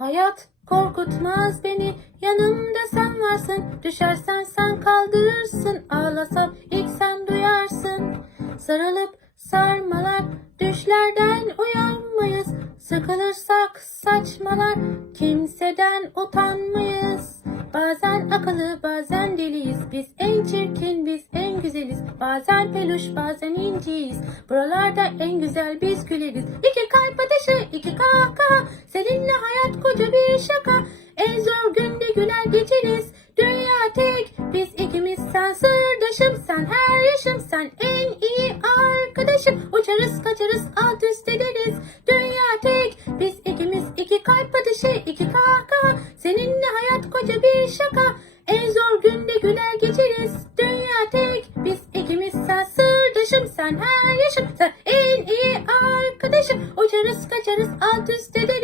Hayat korkutmaz beni. Yanımda sen varsın. Düşersen sen kaldırırsın. Ağlasam ilk sen duyarsın. Sarılıp sarmalar düşlerden uyanmayız. Sıkılırsak saçmalar kimseden utanmayız. Bazen akıllı bazen deliyiz. Biz en çirkin biz en güzeliz. Bazen peluş bazen inciyiz. Buralarda en güzel biz güleriz koca bir şaka En zor günde güler geçeriz. Dünya tek biz ikimiz Sen sırdaşım sen her yaşım Sen en iyi arkadaşım. Uçarız kaçarız alt üst ederiz. Dünya tek biz ikimiz iki kalp ateşi iki kaka Seninle hayat koca bir şaka En zor günde güler geçeriz. Dünya tek biz ikimiz Sen sırdaşım sen her yaşım Sen en iyi arkadaşım. Uçarız kaçarız alt üst ederiz